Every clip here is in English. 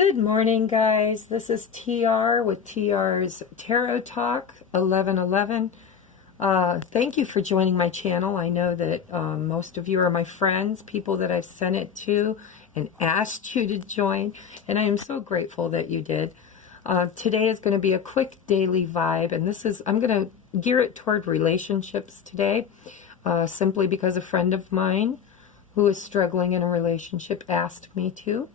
Good morning, guys. This is TR with TR's Tarot Talk 1111. Thank you for joining my channel. I know that most of you are my friends, people that I've sent it to and asked you to join, and I am so grateful that you did. Today is going to be a quick daily vibe, and I'm going to gear it toward relationships today, simply because a friend of mine who is struggling in a relationship asked me to.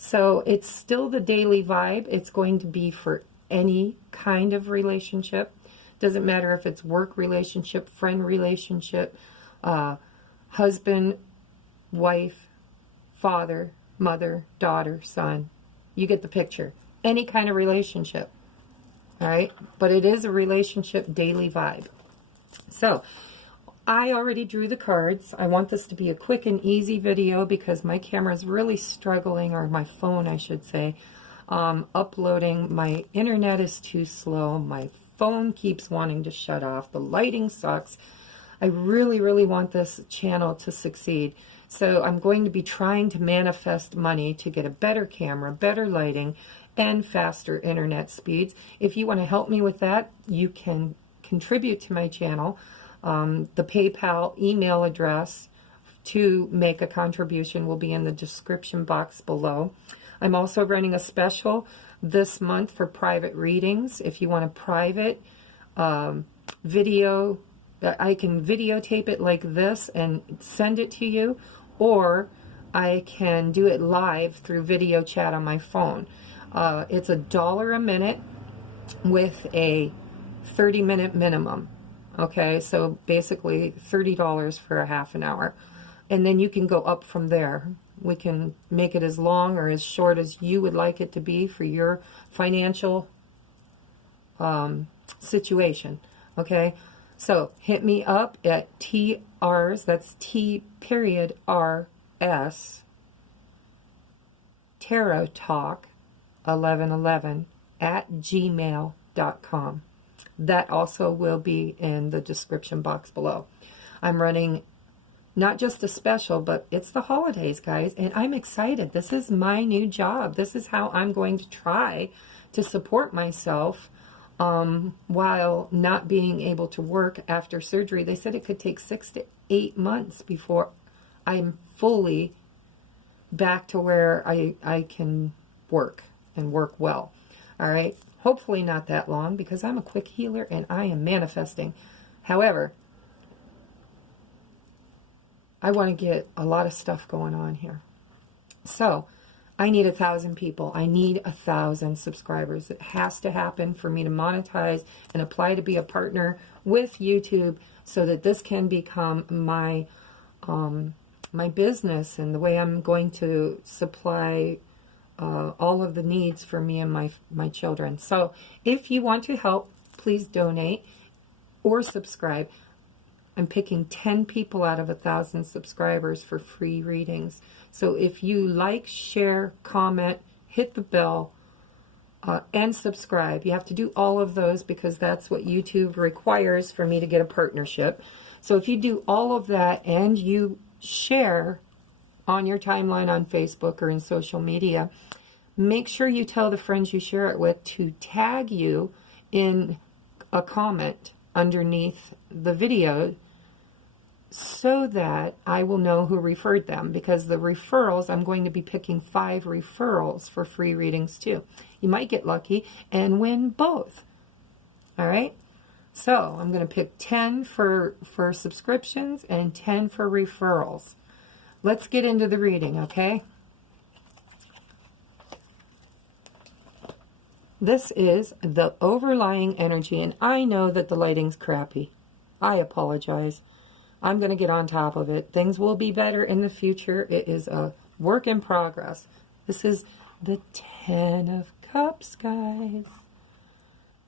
So it's still the daily vibe. It's going to be for any kind of relationship. Doesn't matter if it's work relationship, friend relationship, husband, wife, father, mother, daughter, son. You get the picture. Any kind of relationship. All right? But it is a relationship daily vibe. So I already drew the cards. I want this to be a quick and easy video because my camera is really struggling, or my phone I should say, uploading. My internet is too slow. My phone keeps wanting to shut off. The lighting sucks. I really, really want this channel to succeed. So I'm going to be trying to manifest money to get a better camera, better lighting, and faster internet speeds. If you want to help me with that, you can contribute to my channel. The PayPal email address to make a contribution will be in the description box below. I'm also running a special this month for private readings. If you want a private video, I can videotape it like this and send it to you, or I can do it live through video chat on my phone. It's $1 a minute with a 30-minute minimum. Okay, so basically $30 for a half an hour. And then you can go up from there. We can make it as long or as short as you would like it to be for your financial situation. Okay, so hit me up at TR's, that's T period RS, Tarot Talk 1111 at gmail.com. That also will be in the description box below. I'm running not just a special, but it's the holidays, guys, and I'm excited. This is my new job. This is how I'm going to try to support myself while not being able to work after surgery. They said it could take 6 to 8 months before I'm fully back to where I can work and work well. All right? Hopefully not that long, because I'm a quick healer and I am manifesting. However, I want to get a lot of stuff going on here. So I need 1,000 people. I need 1,000 subscribers. It has to happen for me to monetize and apply to be a partner with YouTube so that this can become my my business and the way I'm going to supply all of the needs for me and my children. So if you want to help, please donate or subscribe. I'm picking 10 people out of 1,000 subscribers for free readings. So if you like, share, comment, hit the bell, and subscribe. You have to do all of those because that's what YouTube requires for me to get a partnership. So if you do all of that and you share on your timeline on Facebook or in social media, make sure you tell the friends you share it with to tag you in a comment underneath the video so that I will know who referred them, because the referrals, I'm going to be picking 5 referrals for free readings too. You might get lucky and win both. All right? So I'm going to pick 10 for subscriptions and 10 for referrals. Let's get into the reading, okay? This is the overlying energy, and I know that the lighting's crappy. I apologize. I'm going to get on top of it. Things will be better in the future. It is a work in progress. This is the 10 of Cups, guys.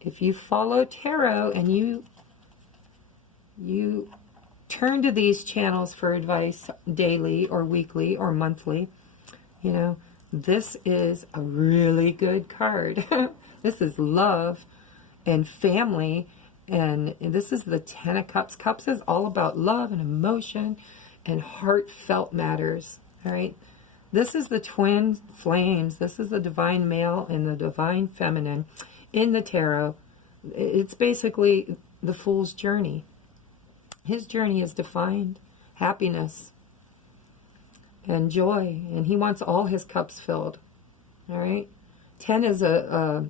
If you follow tarot and you turn to these channels for advice daily or weekly or monthly, you know, this is a really good card. This is love and family, and this is the 10 of Cups. Cups is all about love and emotion and heartfelt matters, all right? This is the twin flames. This is the divine male and the divine feminine in the tarot. It's basically the fool's journey. His journey is to find happiness and joy, and he wants all his cups filled. All right. 10 is a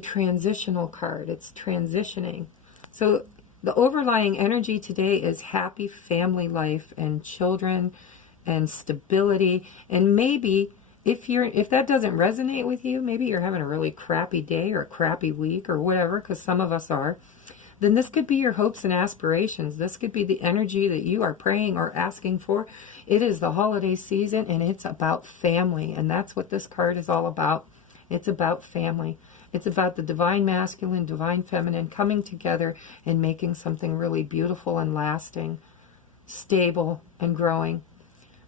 transitional card. It's transitioning. So the overlying energy today is happy family life and children and stability. And maybe if that doesn't resonate with you, maybe you're having a really crappy day or a crappy week or whatever, because some of us are, then this could be your hopes and aspirations. This could be the energy that you are praying or asking for. It is the holiday season, and it's about family, and that's what this card is all about. It's about family. It's about the divine masculine, divine feminine coming together and making something really beautiful and lasting, stable and growing.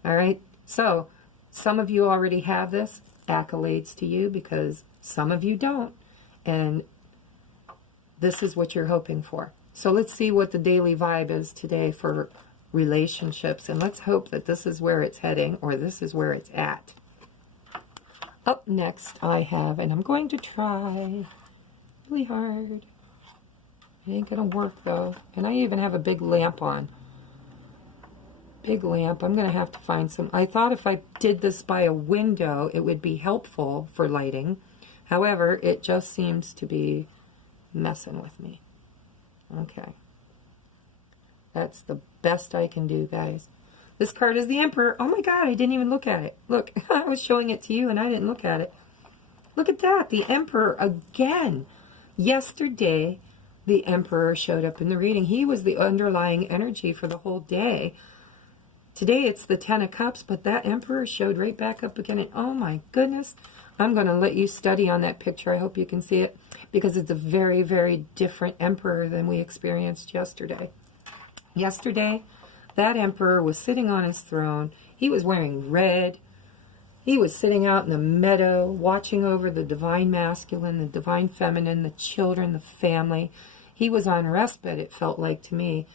All right? So, some of you already have this. Accolades to you, because some of you don't. And this is what you're hoping for. So let's see what the daily vibe is today for relationships. And let's hope that this is where it's heading, or this is where it's at. Up next I have, and I'm going to try really hard. It ain't going to work though. And I even have a big lamp on. Big lamp. I'm going to have to find some. I thought if I did this by a window, it would be helpful for lighting. However, it just seems to be messing with me. Okay. That's the best I can do, guys. This card is the Emperor. Oh my God, I didn't even look at it. Look, I was showing it to you and I didn't look at it. Look at that, the Emperor again. Yesterday, the Emperor showed up in the reading. He was the underlying energy for the whole day. Today it's the Ten of Cups, but that Emperor showed right back up again. And oh my goodness, I'm going to let you study on that picture. I hope you can see it, because it's a very, very different Emperor than we experienced yesterday. Yesterday, that Emperor was sitting on his throne. He was wearing red. He was sitting out in the meadow, watching over the divine masculine, the divine feminine, the children, the family. He was on respite, it felt like to me.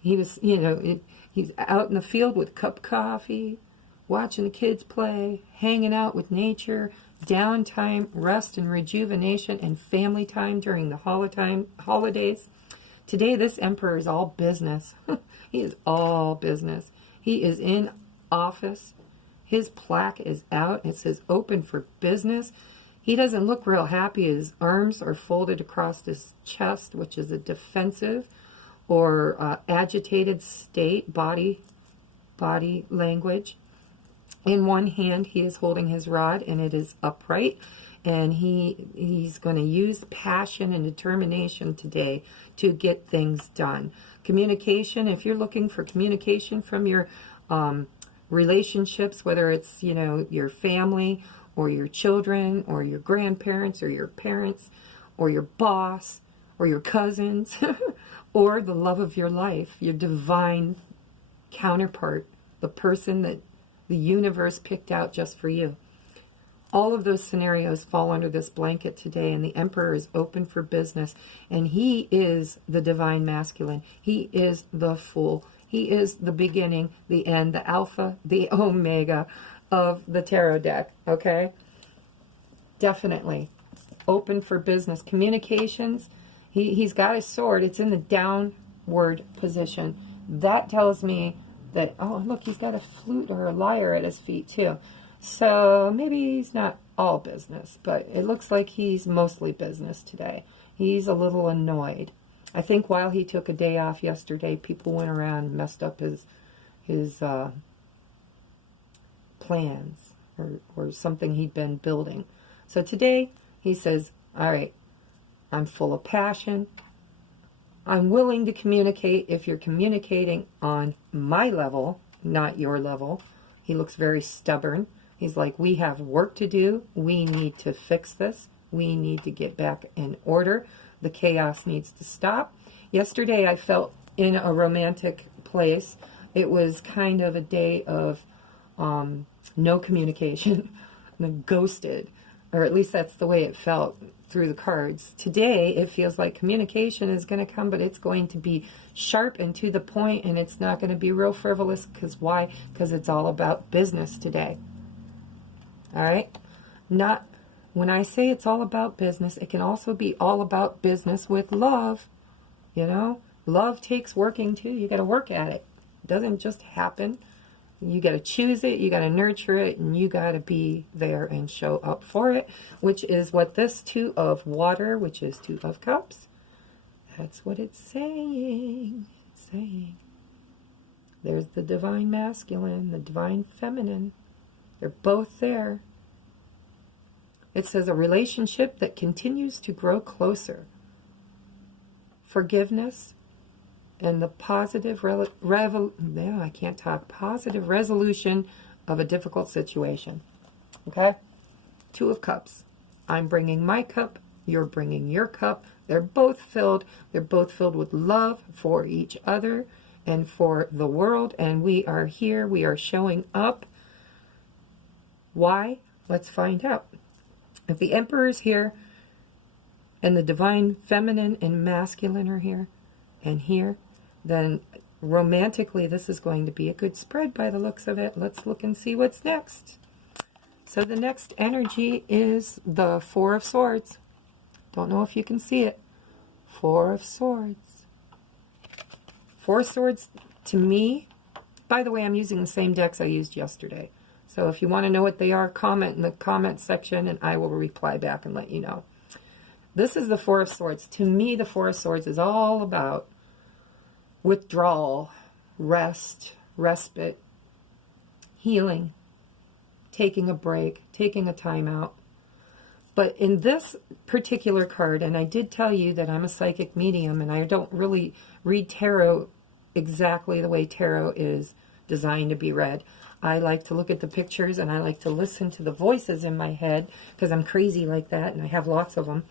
He was, he's out in the field with a cup of coffee, watching the kids play, hanging out with nature, downtime, rest and rejuvenation, and family time during the holidays. Today, this Emperor is all business. He is all business. He is in office. His plaque is out. It says open for business. He doesn't look real happy. His arms are folded across his chest, which is a defensive or agitated state, body language. In one hand, he is holding his rod, and it is upright. And he's going to use passion and determination today to get things done. Communication, if you're looking for communication from your relationships, whether it's, your family or your children or your grandparents or your parents or your boss or your cousins or the love of your life, your divine counterpart, the person that the universe picked out just for you. All of those scenarios fall under this blanket today, and the Emperor is open for business, and he is the divine masculine. He is the Fool. He is the beginning, the end, the alpha, the omega of the tarot deck, okay? Definitely. Open for business. Communications, he's got his sword. It's in the downward position. That tells me that, oh, look, he's got a flute or a lyre at his feet, too. So maybe he's not all business, but it looks like he's mostly business today. He's a little annoyed. I think while he took a day off yesterday, people went around and messed up his plans or something he'd been building. So today he says, all right, I'm full of passion. I'm willing to communicate if you're communicating on my level, not your level. He looks very stubborn. He's like, we have work to do. We need to fix this. We need to get back in order. The chaos needs to stop. Yesterday I felt in a romantic place. It was kind of a day of no communication, ghosted, or at least that's the way it felt through the cards. Today, it feels like communication is going to come, but it's going to be sharp and to the point, and it's not going to be real frivolous. Because why? Because it's all about business today. All right? Not, when I say it's all about business, it can also be all about business with love. You know? Love takes working too. You got to work at it. It doesn't just happen. You got to choose it, you got to nurture it, and you got to be there and show up for it, which is what this Two of Water, which is Two of Cups, that's what it's saying. It's saying. There's the divine masculine, the divine feminine. They're both there. It says a relationship that continues to grow closer. Forgiveness and the positive positive resolution of a difficult situation. Okay? Two of Cups. I'm bringing my cup. You're bringing your cup. They're both filled. They're both filled with love for each other and for the world. And we are here. We are showing up. Why? Let's find out. If the Emperor is here and the divine feminine and masculine are here and here, then romantically this is going to be a good spread by the looks of it. Let's look and see what's next. So the next energy is the Four of Swords. Don't know if you can see it. Four of Swords. Four of Swords to me, by the way, I'm using the same decks I used yesterday. So if you want to know what they are, comment in the comment section and I will reply back and let you know. This is the Four of Swords. To me, the Four of Swords is all about withdrawal, rest, respite, healing, taking a break, taking a time out. But in this particular card, and I did tell you that I'm a psychic medium and I don't really read tarot exactly the way tarot is designed to be read. I like to look at the pictures and I like to listen to the voices in my head because I'm crazy like that and I have lots of them.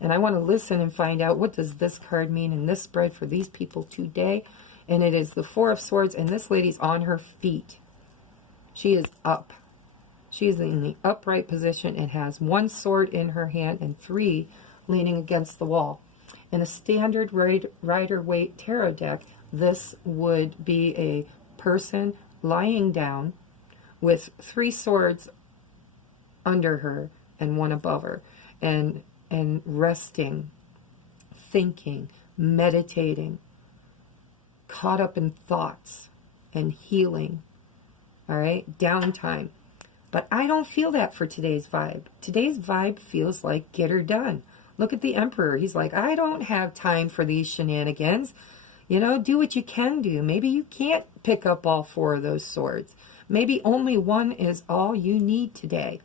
And I want to listen and find out what does this card mean in this spread for these people today. And it is the Four of Swords, and this lady's on her feet. She is up. She is in the upright position and has one sword in her hand and three leaning against the wall. In a standard Rider-Waite tarot deck, this would be a person lying down with three swords under her and one above her. And resting, thinking, meditating, caught up in thoughts and healing. All right, downtime. But I don't feel that for today's vibe. Today's vibe feels like get her done. Look at the Emperor. He's like, I don't have time for these shenanigans. You know, do what you can do. Maybe you can't pick up all four of those swords. Maybe only one is all you need today.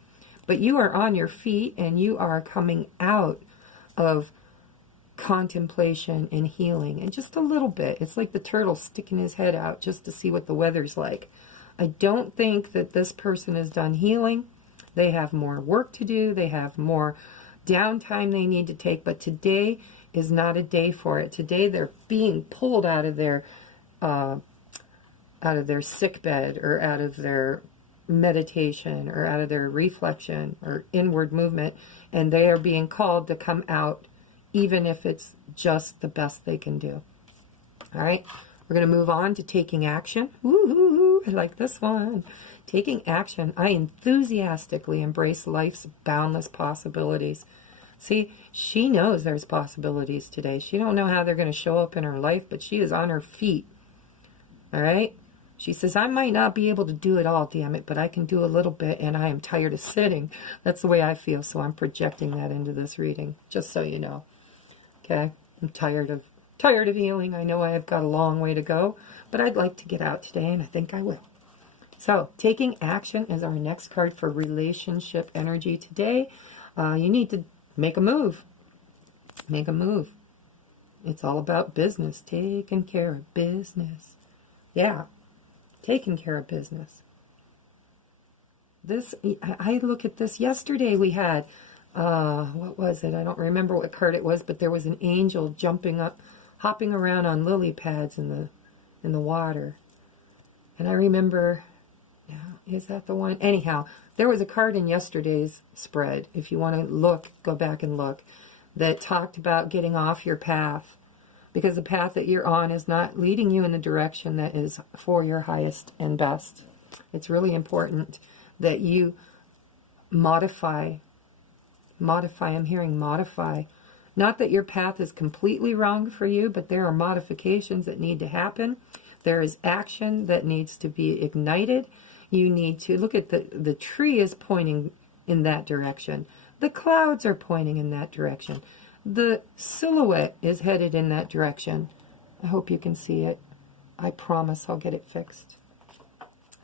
But you are on your feet and you are coming out of contemplation and healing. And just a little bit. It's like the turtle sticking his head out just to see what the weather's like. I don't think that this person is done healing. They have more work to do. They have more downtime they need to take. But today is not a day for it. Today they're being pulled out of their sick bed or out of their meditation or out of their reflection or inward movement, and they are being called to come out even if it's just the best they can do. All right, we're going to move on to taking action. Woo-hoo-hoo, I like this one. Taking action. I enthusiastically embrace life's boundless possibilities. See, she knows there's possibilities today. She don't know how they're going to show up in her life, but she is on her feet. All right? She says, I might not be able to do it all, damn it, but I can do a little bit, and I am tired of sitting. That's the way I feel, so I'm projecting that into this reading, just so you know. Okay? I'm tired of healing. I know I have got a long way to go, but I'd like to get out today, and I think I will. So, taking action is our next card for relationship energy today. You need to make a move. Make a move. It's all about business. Taking care of business. Yeah. Taking care of business. This, I look at this yesterday we had, what was it? I don't remember what card it was, but there was an angel jumping up, hopping around on lily pads in the water. And I remember Is that the one? Anyhow, there was a card in yesterday's spread, if you want to look, go back and look, that talked about getting off your path, because the path that you're on is not leading you in the direction that is for your highest and best. It's really important that you modify, I'm hearing modify. Not that your path is completely wrong for you, but there are modifications that need to happen. There is action that needs to be ignited. You need to look at the tree is pointing in that direction. The clouds are pointing in that direction. The silhouette is headed in that direction. I hope you can see it. I promise I'll get it fixed.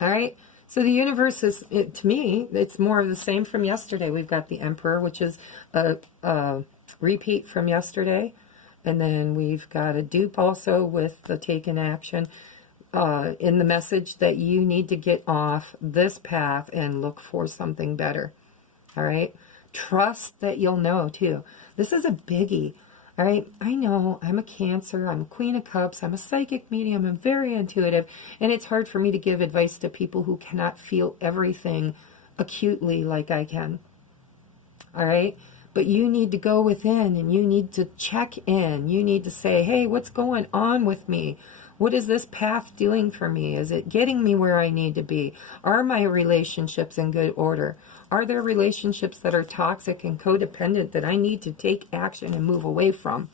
All right. So the universe is, to me, it's more of the same from yesterday. We've got the Emperor, which is a repeat from yesterday. And then we've got a dupe also with the taken action in the message that you need to get off this path and look for something better. All right. Trust that you'll know too. This is a biggie. All right. I know I'm a Cancer. I'm a Queen of Cups. I'm a psychic medium. I'm very intuitive. And it's hard for me to give advice to people who cannot feel everything acutely like I can. All right. But you need to go within and you need to check in. You need to say, hey, what's going on with me? What is this path doing for me? Is it getting me where I need to be? Are my relationships in good order? Are there relationships that are toxic and codependent that I need to take action and move away from?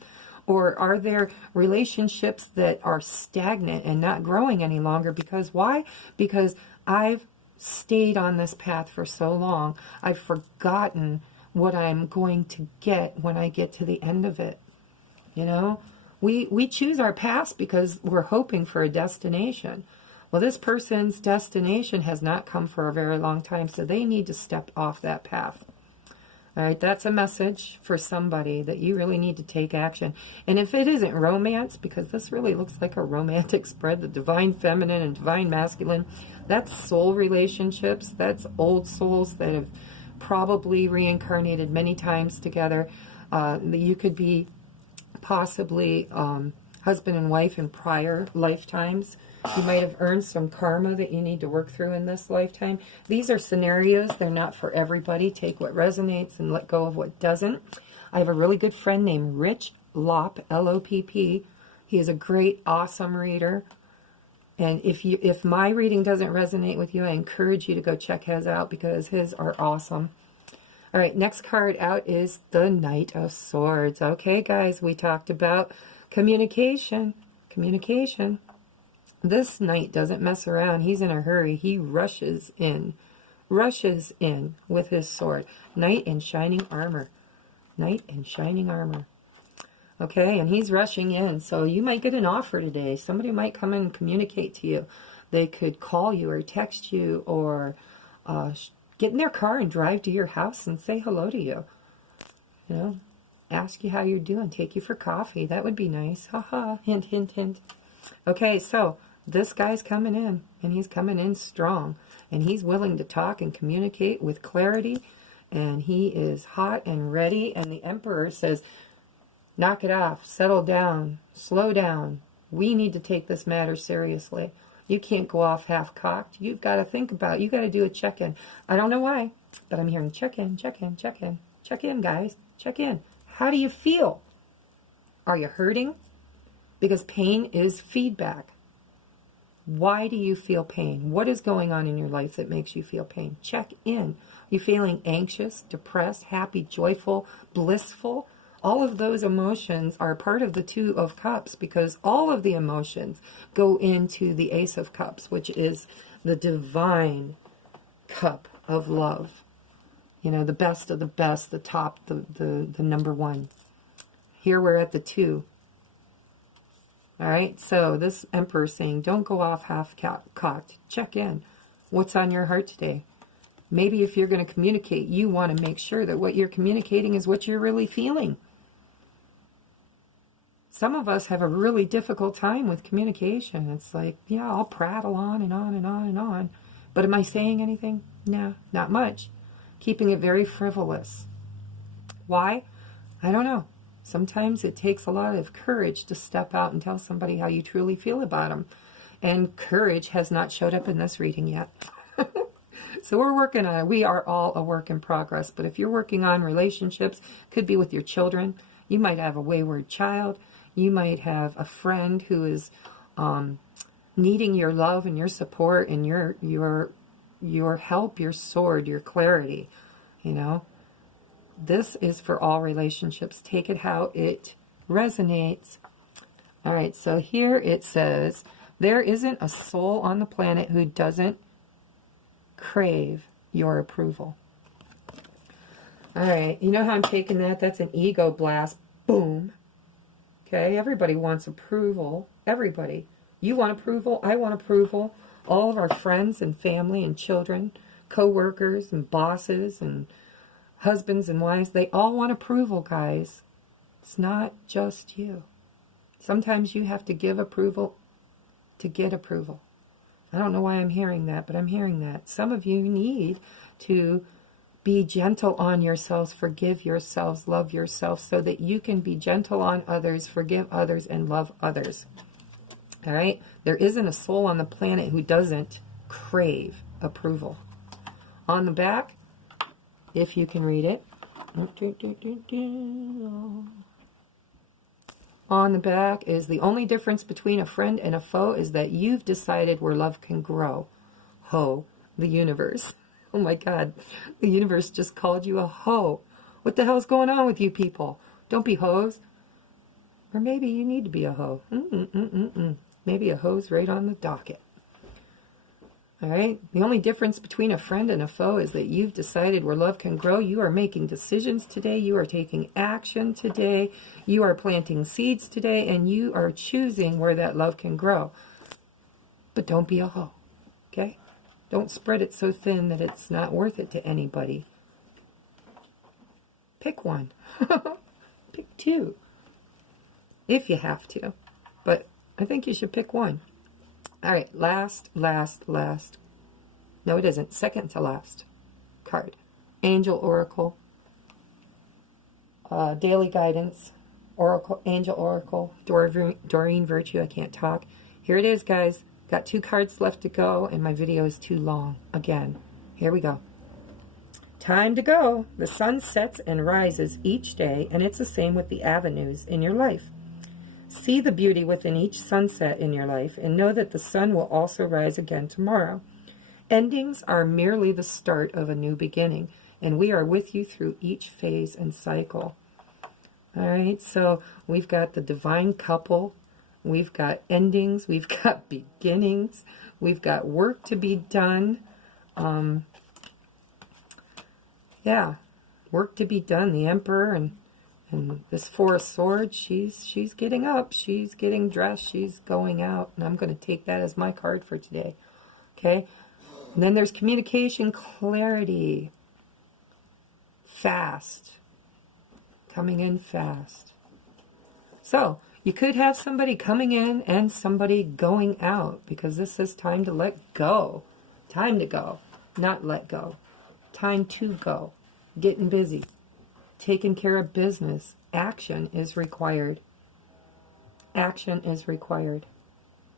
Or are there relationships that are stagnant and not growing any longer? Because why? Because I've stayed on this path for so long. I've forgotten what I'm going to get when I get to the end of it. You know, we choose our past because we're hoping for a destination. Well, this person's destination has not come for a very long time, so they need to step off that path. All right, that's a message for somebody that you really need to take action. And if it isn't romance, because this really looks like a romantic spread, the divine feminine and divine masculine, that's soul relationships, that's old souls that have probably reincarnated many times together. You could be possibly husband and wife in prior lifetimes. You might have earned some karma that you need to work through in this lifetime. These are scenarios. They're not for everybody. Take what resonates and let go of what doesn't. I have a really good friend named Rich Lopp, L-O-P-P. He is a great, awesome reader. And if my reading doesn't resonate with you, I encourage you to go check his out because his are awesome. All right, next card out is the Knight of Swords. Okay, guys, we talked about communication. Communication. This knight doesn't mess around. He's in a hurry. He rushes in with his sword. Knight in shining armor. Knight in shining armor. Okay, and he's rushing in. So you might get an offer today. Somebody might come and communicate to you. They could call you or text you or get in their car and drive to your house and say hello to you. You know, ask you how you're doing. Take you for coffee. That would be nice. Haha. Hint, hint, hint. Okay, so this guy's coming in, and he's coming in strong, and he's willing to talk and communicate with clarity, and he is hot and ready, and the Emperor says, knock it off, settle down, slow down. We need to take this matter seriously. You can't go off half-cocked. You've got to think about it. You've got to do a check-in. I don't know why, but I'm hearing check-in, check-in, check-in. Check in, guys. Check in. How do you feel? Are you hurting? Because pain is feedback. Why do you feel pain? What is going on in your life that makes you feel pain? Check in. Are you feeling anxious, depressed, happy, joyful, blissful? All of those emotions are part of the Two of Cups because all of the emotions go into the Ace of Cups, which is the divine cup of love. You know, the best of the best, the top, the number one. Here we're at the 2. All right, so this Emperor is saying, don't go off half-cocked. Check in. What's on your heart today? Maybe if you're going to communicate, you want to make sure that what you're communicating is what you're really feeling. Some of us have a really difficult time with communication. It's like, yeah, I'll prattle on and on and on and on. But am I saying anything? No, not much. Keeping it very frivolous. Why? I don't know. Sometimes it takes a lot of courage to step out and tell somebody how you truly feel about them. And courage has not showed up in this reading yet. So we're working on it. We are all a work in progress. But if you're working on relationships, could be with your children. You might have a wayward child. You might have a friend who is needing your love and your support and your help, your sword, your clarity. You know, this is for all relationships. Take it how it resonates. All right, so here it says, there isn't a soul on the planet who doesn't crave your approval. All right, you know how I'm taking that? That's an ego blast. Boom. Okay, everybody wants approval. Everybody. You want approval. I want approval. All of our friends and family and children, co-workers and bosses and husbands and wives, they all want approval, guys. It's not just you. Sometimes you have to give approval to get approval. I don't know why I'm hearing that, but I'm hearing that. Some of you need to be gentle on yourselves, forgive yourselves, love yourself, so that you can be gentle on others, forgive others, and love others. All right? There isn't a soul on the planet who doesn't crave approval. On the back, if you can read it. On the back is, the only difference between a friend and a foe is that you've decided where love can grow. Ho, the universe. Oh my God, the universe just called you a hoe. What the hell's going on with you people? Don't be hoes. Or maybe you need to be a hoe. Maybe a hoe's right on the docket. All right? The only difference between a friend and a foe is that you've decided where love can grow. You are making decisions today. You are taking action today. You are planting seeds today. And you are choosing where that love can grow. But don't be a hoe. Okay? Don't spread it so thin that it's not worth it to anybody. Pick one. Pick two. If you have to. But I think you should pick one. All right, last. No, it isn't. Second to last card. Angel Oracle. Daily Guidance. Oracle, Angel Oracle. Doreen Virtue. I can't talk. Here it is, guys. Got 2 cards left to go, and my video is too long. Again, here we go. Time to go. The sun sets and rises each day, and it's the same with the avenues in your life. See the beauty within each sunset in your life, and know that the sun will also rise again tomorrow. Endings are merely the start of a new beginning, and we are with you through each phase and cycle. All right, so we've got the divine couple. We've got endings. We've got beginnings. We've got work to be done. Yeah, work to be done. The Emperor and this 4 of Swords, she's getting up. She's getting dressed. She's going out. And I'm going to take that as my card for today. Okay? And then there's communication, clarity. Fast. Coming in fast. So, you could have somebody coming in and somebody going out, because this is time to let go. Time to go. Not let go. Time to go. Getting busy. Taking care of business. Action is required. Action is required.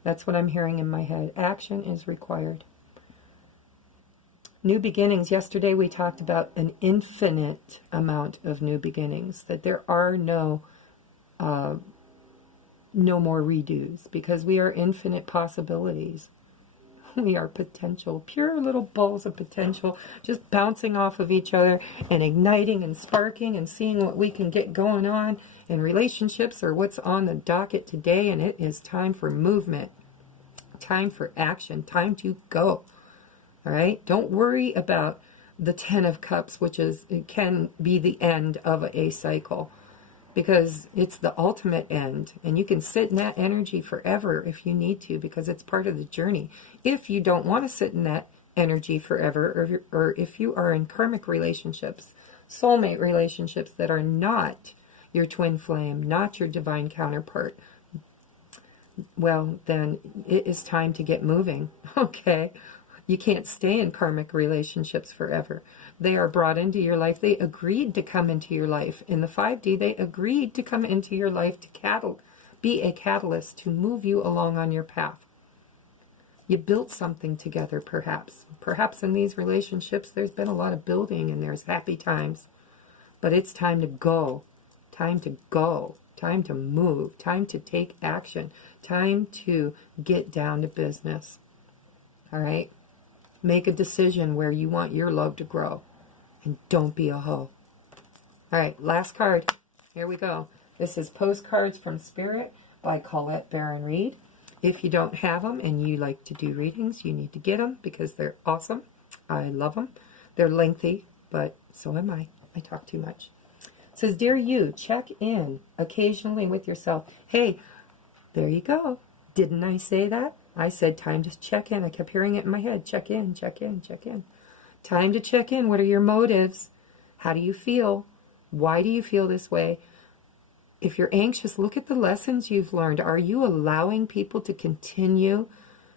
That's what I'm hearing in my head. Action is required. New beginnings. Yesterday we talked about an infinite amount of new beginnings. That there are no more redos, because we are infinite possibilities. We are potential, pure little balls of potential, just bouncing off of each other and igniting and sparking and seeing what we can get going on in relationships or what's on the docket today. And it is time for movement, time for action, time to go. All right? Don't worry about the 10 of Cups, which it can be the end of a cycle, because it's the ultimate end, and you can sit in that energy forever if you need to, because it's part of the journey. If you don't want to sit in that energy forever, or if you are in karmic relationships, soulmate relationships that are not your twin flame, not your divine counterpart, well, then it is time to get moving, okay? You can't stay in karmic relationships forever. They are brought into your life. They agreed to come into your life. In the 5D, they agreed to come into your life to be a catalyst to move you along on your path. You built something together, perhaps. Perhaps in these relationships, there's been a lot of building and there's happy times. But it's time to go. Time to go. Time to move. Time to take action. Time to get down to business. All right? Make a decision where you want your love to grow. And don't be a hoe. All right, last card. Here we go. This is Postcards from Spirit by Colette Baron Reid. If you don't have them and you like to do readings, you need to get them because they're awesome. I love them. They're lengthy, but so am I. I talk too much. It says, Dear you, check in occasionally with yourself. Hey, there you go. Didn't I say that? I said time to check in. I kept hearing it in my head. Check in, check in, check in. Time to check in. What are your motives? How do you feel? Why do you feel this way? If you're anxious, look at the lessons you've learned. Are you allowing people to continue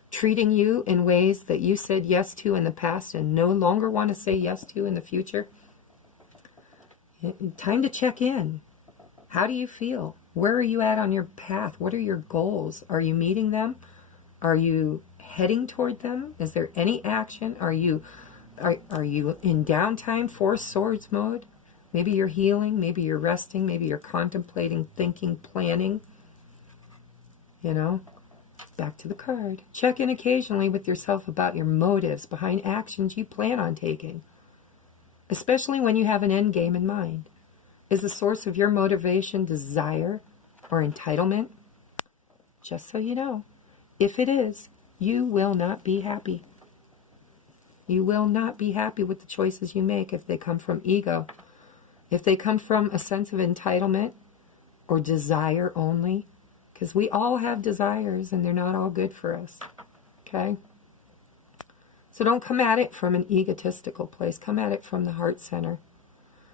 treating you in ways that you said yes to in the past and no longer want to say yes to in the future? Time to check in. How do you feel? Where are you at on your path? What are your goals? Are you meeting them? Are you heading toward them? Is there any action? Are you in downtime, Four Swords mode? Maybe you're healing, maybe you're resting, maybe you're contemplating, thinking, planning. You know, back to the card. Check in occasionally with yourself about your motives behind actions you plan on taking, especially when you have an end game in mind. Is the source of your motivation desire or entitlement? Just so you know, if it is, you will not be happy. You will not be happy with the choices you make if they come from ego. If they come from a sense of entitlement or desire only, because we all have desires and they're not all good for us, okay? So don't come at it from an egotistical place. Come at it from the heart center. It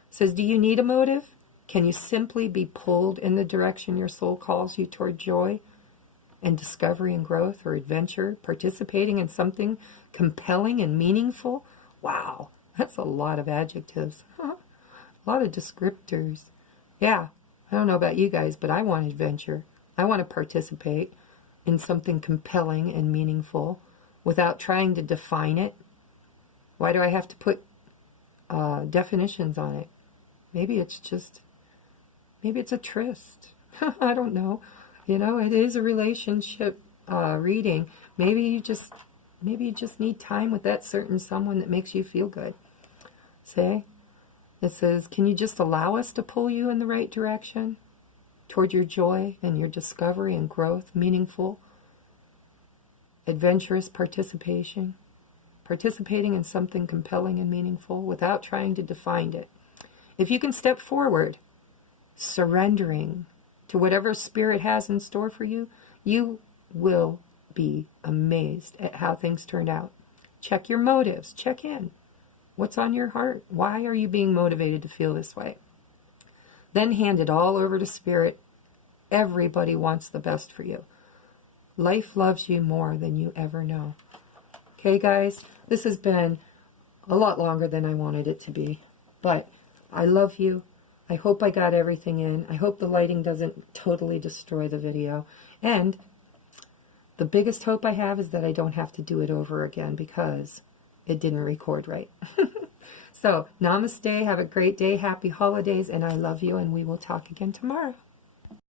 says, do you need a motive? Can you simply be pulled in the direction your soul calls you toward joy and discovery and growth or adventure, participating in something compelling and meaningful? Wow, that's a lot of adjectives. A lot of descriptors. Yeah, I don't know about you guys, but I want adventure. I want to participate in something compelling and meaningful without trying to define it. Why do I have to put definitions on it? Maybe it's a tryst. I don't know. You know, it is a relationship reading. Maybe you just need time with that certain someone that makes you feel good. Say, it says, can you just allow us to pull you in the right direction toward your joy and your discovery and growth, meaningful, adventurous participation, participating in something compelling and meaningful without trying to define it. If you can step forward, surrendering to whatever Spirit has in store for you, you will be amazed at how things turned out. Check your motives. Check in. What's on your heart? Why are you being motivated to feel this way? Then hand it all over to Spirit. Everybody wants the best for you. Life loves you more than you ever know. Okay, guys? This has been a lot longer than I wanted it to be. But I love you. I hope I got everything in. I hope the lighting doesn't totally destroy the video. And the biggest hope I have is that I don't have to do it over again because it didn't record right. So, namaste. Have a great day. Happy holidays. And I love you. And we will talk again tomorrow.